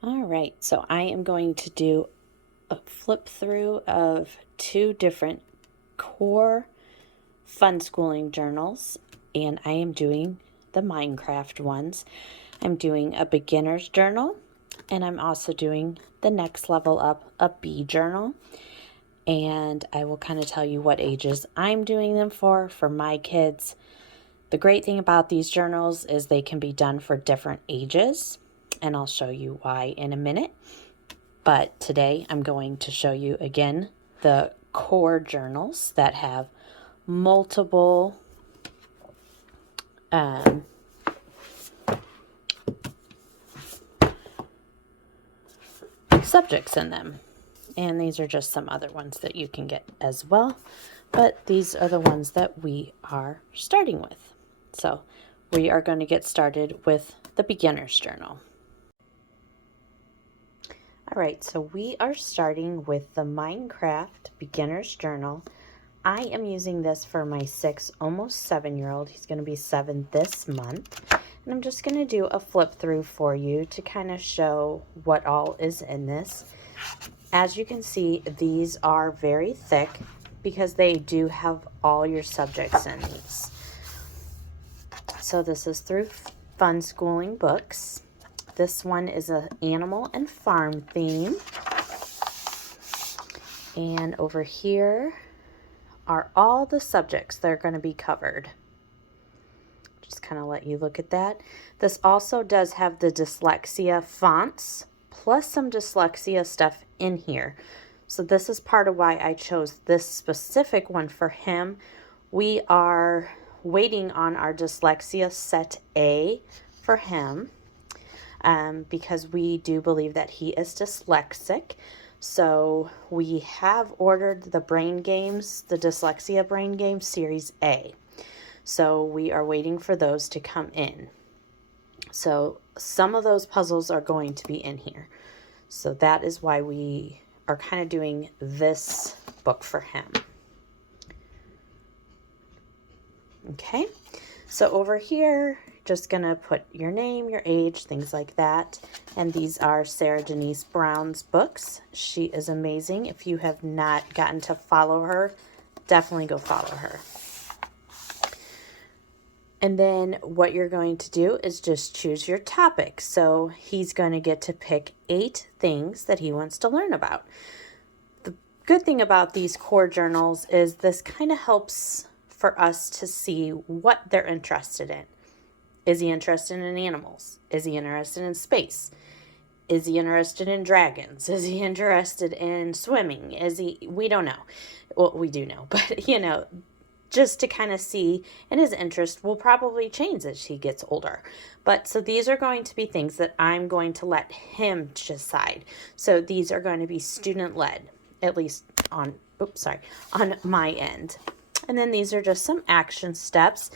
All right, so I am going to do a flip through of two different core Funschooling journals, and I am doing the Minecraft ones. I'm doing a beginner's journal, and I'm also doing the next level up, a B journal. And I will kind of tell you what ages I'm doing them for my kids. The great thing about these journals is they can be done for different ages, and I'll show you why in a minute. But today I'm going to show you again the core journals that have multiple subjects in them. And these are just some other ones that you can get as well. But these are the ones that we are starting with. So we are going to get started with the beginner's journal. All right, so we are starting with the Minecraft beginner's journal. I am using this for my 6, almost 7-year-old. He's going to be 7 this month. And I'm just going to do a flip through for you to kind of show what all is in this. As you can see, these are very thick because they do have all your subjects in these. So this is through Funschooling books. This one is an animal and farm theme. And over here are all the subjects that are going to be covered. Just kind of let you look at that. This also does have the dyslexia fonts plus some dyslexia stuff in here. So this is part of why I chose this specific one for him. We are waiting on our dyslexia set A for him because we do believe that he is dyslexic. So we have ordered the brain games, the dyslexia brain games series A. So we are waiting for those to come in. So some of those puzzles are going to be in here. So that is why we are kind of doing this book for him. Okay, so over here, just gonna put your name, your age, things like that. And these are Sarah Denise Brown's books. She is amazing. If you have not gotten to follow her, definitely go follow her. And then what you're going to do is just choose your topic. So he's going to get to pick 8 things that he wants to learn about. The good thing about these core journals is this kind of helps for us to see what they're interested in. Is he interested in animals? Is he interested in space? Is he interested in dragons? Is he interested in swimming? We don't know. Well, we do know, but just to kind of see, and his interest will probably change as he gets older. But so these are going to be things that I'm going to let him decide. So these are going to be student-led, at least on my end. And then these are just some action steps.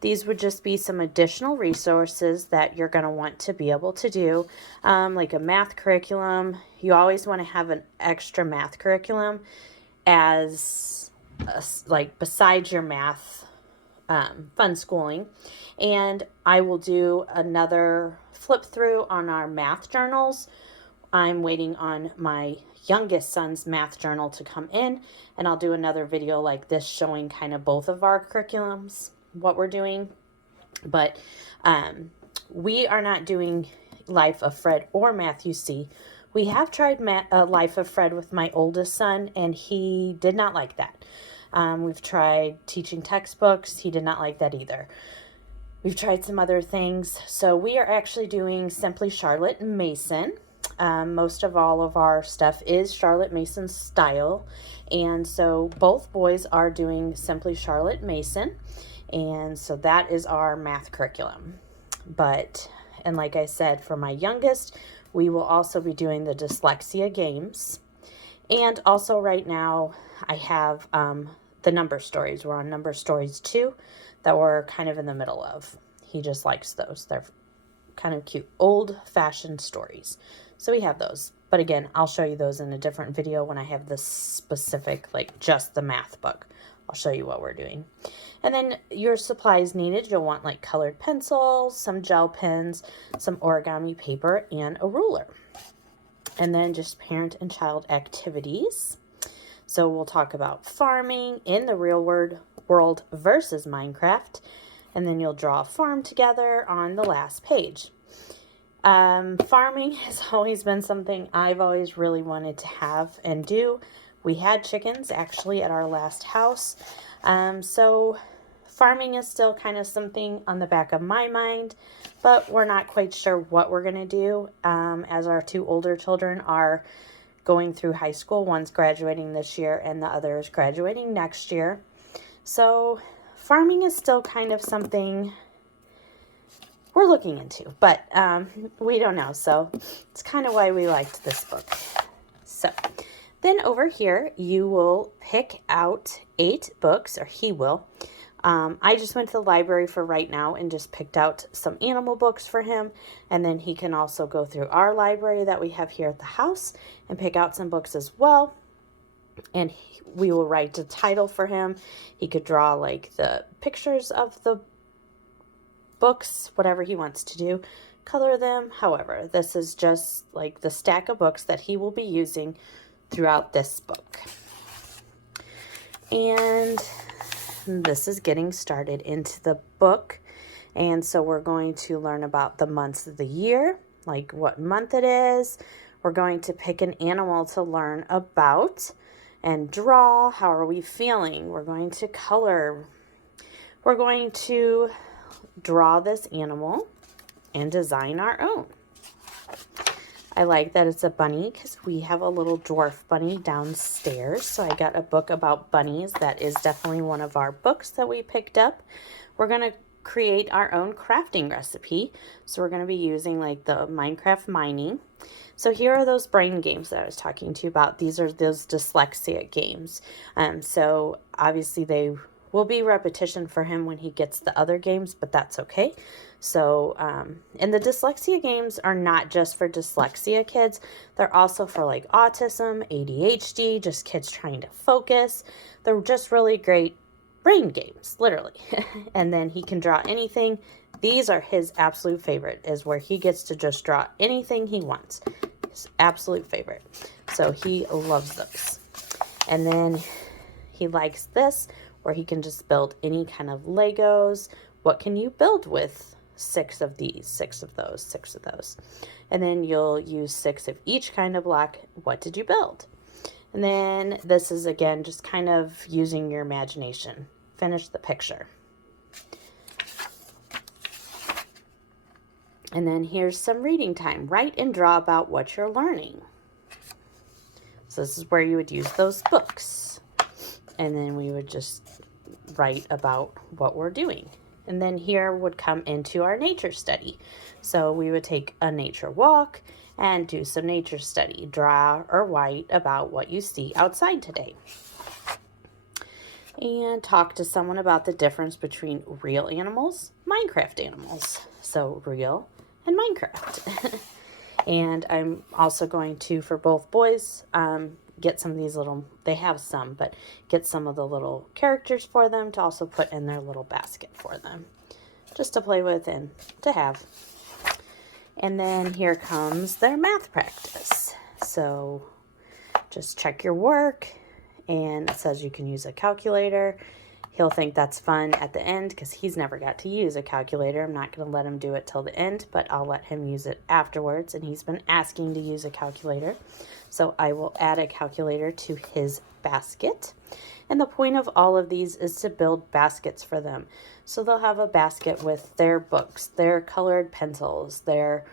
These would just be some additional resources that you're going to want to be able to do, like a math curriculum. You always want to have an extra math curriculum as besides your math Funschooling. And I will do another flip through on our math journals. I'm waiting on my youngest son's math journal to come in, and I'll do another video like this showing kind of both of our curriculums, what we're doing. But we are not doing Life of Fred or Matthew C. We have tried Life of Fred with my oldest son, and he did not like that. We've tried teaching textbooks. He did not like that either. We've tried some other things. So we are actually doing Simply Charlotte Mason. Most of all of our stuff is Charlotte Mason style. And so both boys are doing Simply Charlotte Mason. And so that is our math curriculum. And like I said, for my youngest, we will also be doing the dyslexia games. And also right now, I have the number stories. We're on number stories 2 that we're kind of in the middle of. He just likes those. They're kind of cute, old-fashioned stories. So we have those. But again, I'll show you those in a different video when I have this specific, just the math book. I'll show you what we're doing. And then your supplies needed, you'll want like colored pencils, some gel pens, some origami paper, and a ruler. And then just parent and child activities. So we'll talk about farming in the real world versus Minecraft. And then you'll draw a farm together on the last page. Farming has always been something I've always really wanted to have and do. We had chickens actually at our last house. So farming is still kind of something on the back of my mind, but we're not quite sure what we're going to do as our two older children are going through high school. One's graduating this year and the other is graduating next year. So farming is still kind of something we're looking into, but we don't know. So it's kind of why we liked this book. So then over here, you will pick out 8 books, or he will. I just went to the library for right now and just picked out some animal books for him. And then he can also go through our library that we have here at the house and pick out some books as well. And we will write the title for him. He could draw like the pictures of the books, whatever he wants to do, color them. However, this is just like the stack of books that he will be using throughout this book. And this is getting started into the book. And so we're going to learn about the months of the year, like what month it is. We're going to pick an animal to learn about and draw. How are we feeling? We're going to color. We're going to draw this animal and design our own. I like that it's a bunny because we have a little dwarf bunny downstairs. So I got a book about bunnies. That is definitely one of our books that we picked up. We're going to create our own crafting recipe. So we're going to be using like the Minecraft mining. So here are those brain games that I was talking to you about. These are those dyslexia games. So obviously they will be repetition for him when he gets the other games, but that's okay. So, and the dyslexia games are not just for dyslexia kids. They're also for like autism, ADHD, just kids trying to focus. They're just really great brain games, literally. And then he can draw anything. These are his absolute favorite, is where he gets to just draw anything he wants. His absolute favorite. So he loves those. And then he likes this, where he can just build any kind of Legos. What can you build with 6 of these, 6 of those, 6 of those? And then you'll use 6 of each kind of block. What did you build? And then this is, again, just kind of using your imagination. Finish the picture. And then here's some reading time. Write and draw about what you're learning. So this is where you would use those books. And then we would just write about what we're doing. And then here would come into our nature study. So we would take a nature walk and do some nature study. Draw or write about what you see outside today. And talk to someone about the difference between real animals, Minecraft animals. So real and Minecraft. And I'm also going to, for both boys, get some of these little, they have some, but get some of the little characters for them to also put in their little basket for them. Just to play with and to have. And then here comes their math practice. So just check your work, and it says you can use a calculator. He'll think that's fun at the end because he's never got to use a calculator. I'm not going to let him do it till the end, but I'll let him use it afterwards. And he's been asking to use a calculator. So I will add a calculator to his basket. And the point of all of these is to build baskets for them. So they'll have a basket with their books, their colored pencils, their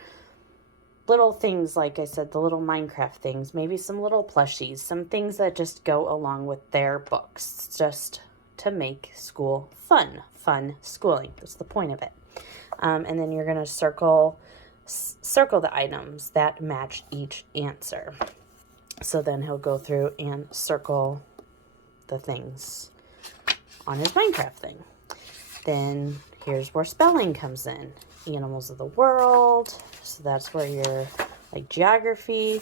little things, like I said, the little Minecraft things, maybe some little plushies, some things that just go along with their books, just to make school fun schooling. That's the point of it. And then you're going to circle the items that match each answer. So then he'll go through and circle the things on his Minecraft thing. Then here's where spelling comes in. Animals of the world. So that's where you're like geography.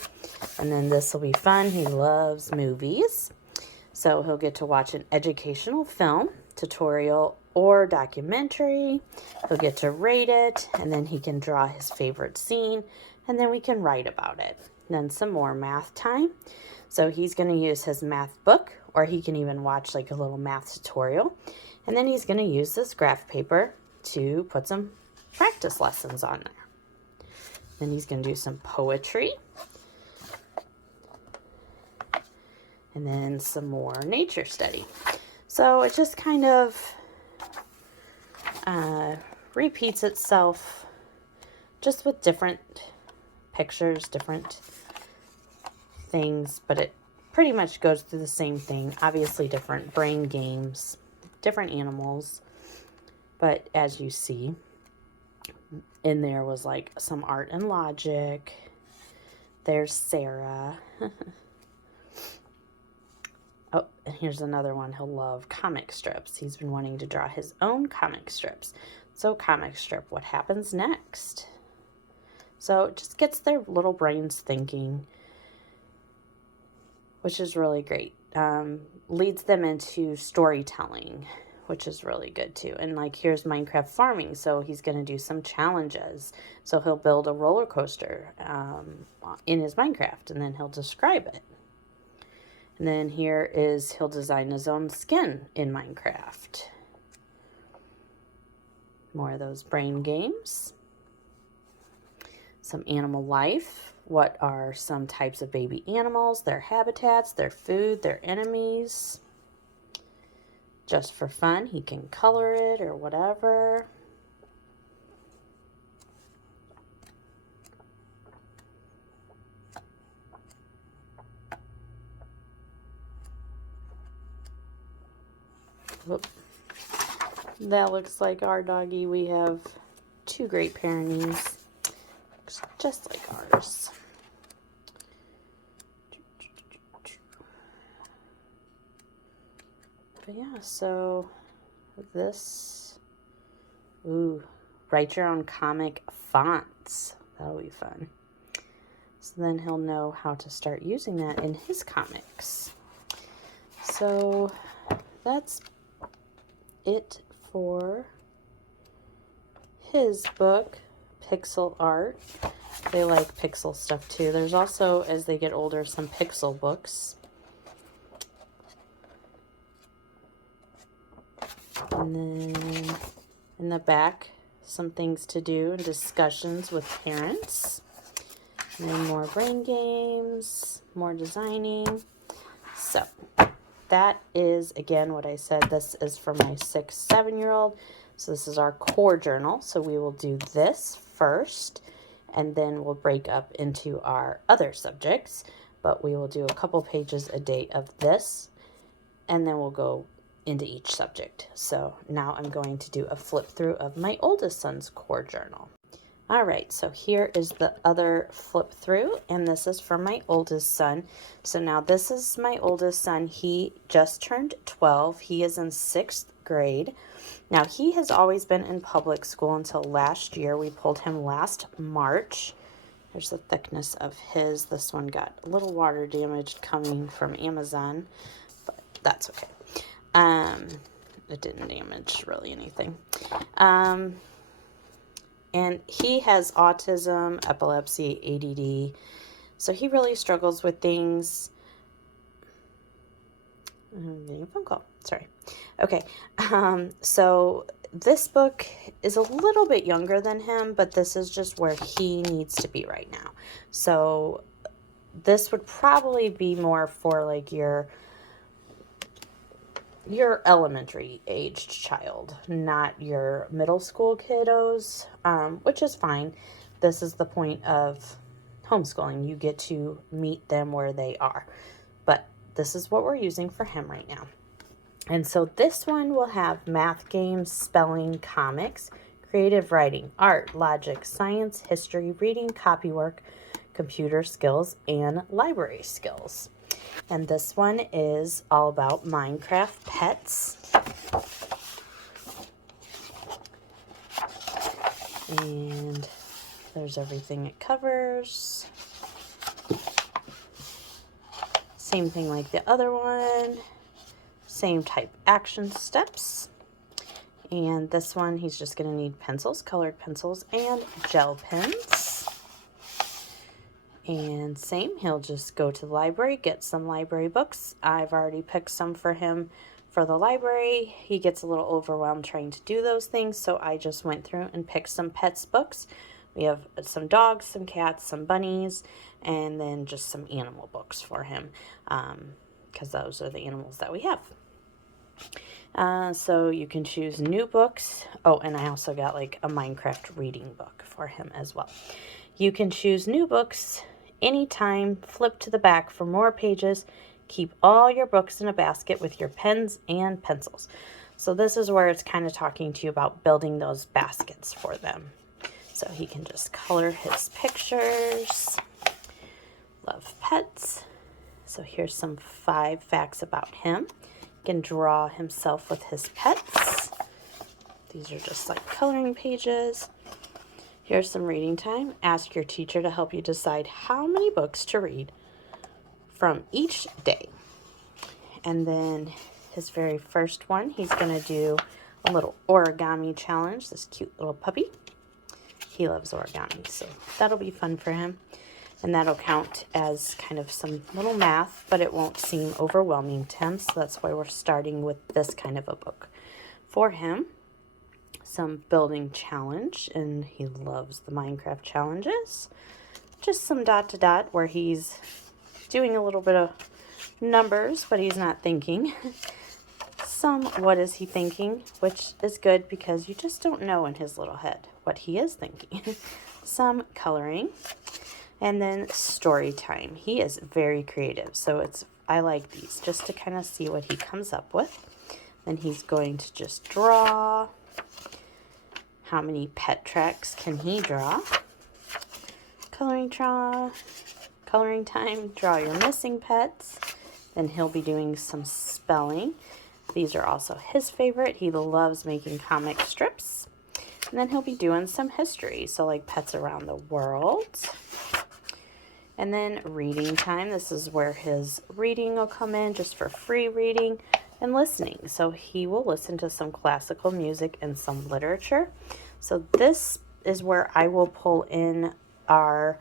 And then this will be fun. He loves movies. So he'll get to watch an educational film. tutorial or documentary. He'll get to rate it, and then he can draw his favorite scene, and then we can write about it. Then some more math time. So he's going to use his math book, or he can even watch like a little math tutorial. And then he's going to use this graph paper to put some practice lessons on there. Then he's going to do some poetry. And then some more nature study. So it just kind of repeats itself just with different pictures, different things, but it pretty much goes through the same thing. Obviously different brain games, different animals, but as you see, in there was like some art and logic. There's Sarah. Oh, and here's another one he'll love, comic strips. He's been wanting to draw his own comic strips. So comic strip, what happens next? So it just gets their little brains thinking, which is really great. Leads them into storytelling, which is really good too. And like here's Minecraft farming, so he's going to do some challenges. So he'll build a roller coaster in his Minecraft, and then he'll describe it. And then here is he'll design his own skin in Minecraft. More of those brain games. Some animal life. What are some types of baby animals, their habitats, their food, their enemies. Just for fun, he can color it or whatever. Whoop. That looks like our doggy. We have two Great Pyrenees. Looks just like ours. But yeah, so this, write your own comic fonts. That'll be fun. So then he'll know how to start using that in his comics. So that's it for his book, Pixel Art. They like pixel stuff too. There's also, as they get older, some pixel books. And then in the back, some things to do and discussions with parents. And then more brain games, more designing. So that is, again, what I said. This is for my 6, 7-year-old. So this is our core journal. So we will do this first, and then we'll break up into our other subjects. But we will do a couple pages a day of this, and then we'll go into each subject. So now I'm going to do a flip through of my oldest son's core journal. All right, so here is the other flip through, and this is for my oldest son. So now this is my oldest son. He just turned 12. He is in 6th grade. Now he has always been in public school until last year. We pulled him last March. Here's the thickness of his. This one got a little water damage coming from Amazon, but that's okay. It didn't damage really anything. And he has autism, epilepsy, ADD. So he really struggles with things. I'm getting a phone call. Sorry. Okay. So this book is a little bit younger than him, but this is just where he needs to be right now. So this would probably be more for like your elementary aged child, not your middle school kiddos, which is fine. This is the point of homeschooling. You get to meet them where they are. But this is what we're using for him right now. And so this one will have math games, spelling, comics, creative writing, art, logic, science, history, reading, copywork, computer skills, and library skills. And this one is all about Minecraft pets. And there's everything it covers. Same thing like the other one. Same type action steps. And this one, he's just going to need pencils, colored pencils, and gel pens. And same, he'll just go to the library, get some library books. I've already picked some for him for the library. He gets a little overwhelmed trying to do those things, so I just went through and picked some pets books. We have some dogs, some cats, some bunnies, and then just some animal books for him, because those are the animals that we have. So you can choose new books. Oh, and I also got like a Minecraft reading book for him as well. You can choose new books anytime, flip to the back for more pages, keep all your books in a basket with your pens and pencils. So this is where it's kind of talking to you about building those baskets for them. So he can just color his pictures. Love pets. So here's some 5 facts about him. He can draw himself with his pets. These are just like coloring pages. Here's some reading time. Ask your teacher to help you decide how many books to read from each day. And then his very first one, he's going to do a little origami challenge, this cute little puppy. He loves origami, so that'll be fun for him. And that'll count as kind of some little math, but it won't seem overwhelming to him. So that's why we're starting with this kind of a book for him. Some building challenge, and he loves the Minecraft challenges. Just some dot to dot where he's doing a little bit of numbers, but he's not thinking. Some what is he thinking, which is good because you just don't know in his little head what he is thinking. Some coloring. And then story time. He is very creative, so I like these just to kind of see what he comes up with. Then he's going to just draw. How many pet tracks can he draw? Coloring time, draw your missing pets. Then he'll be doing some spelling. These are also his favorite. He loves making comic strips. And then he'll be doing some history, so like pets around the world. And then reading time. This is where his reading will come in, just for free reading and listening. So he will listen to some classical music and some literature. So this is where I will pull in our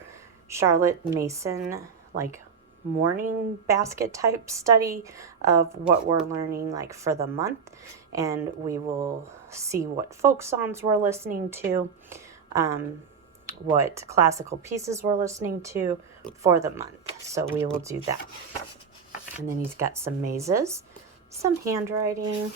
Charlotte Mason, like morning basket type study of what we're learning like for the month. And we will see what folk songs we're listening to, what classical pieces we're listening to for the month. So we will do that. And then he's got some mazes, some handwriting,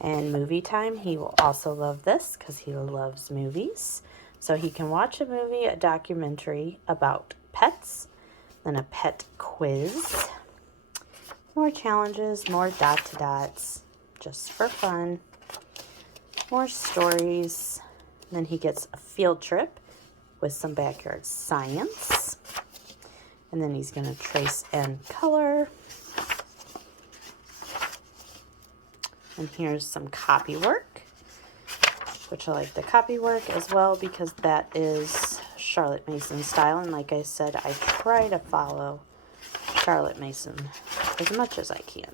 and movie time. He will also love this because he loves movies. So he can watch a movie, a documentary about pets, then a pet quiz, more challenges, more dot to dots, just for fun, more stories. Then he gets a field trip with some backyard science. And then he's going to trace and color. And here's some copy work, which I like the copy work as well because that is Charlotte Mason style. And like I said, I try to follow Charlotte Mason as much as I can.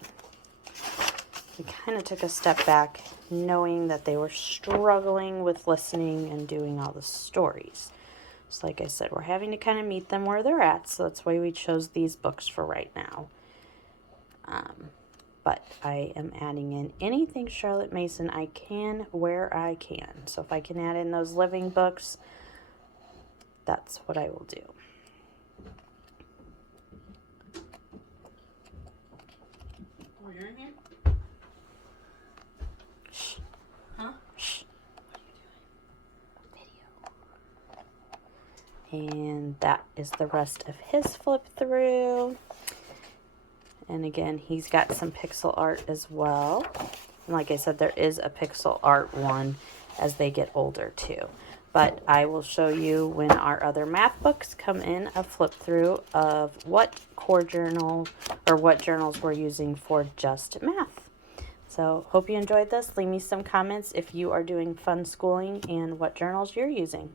We kind of took a step back knowing that they were struggling with listening and doing all the stories. So like I said, we're having to kind of meet them where they're at. So that's why we chose these books for right now. But I am adding in anything Charlotte Mason I can where I can. So if I can add in those living books, that's what I will do. Oh, you're in here? Shh. Huh? Shh. What are you doing? Video. And that is the rest of his flip through. And again, he's got some pixel art as well. And like I said, there is a pixel art one as they get older too. But I will show you when our other math books come in a flip through of what core journal or what journals we're using for just math. So hope you enjoyed this. Leave me some comments if you are doing fun schooling and what journals you're using.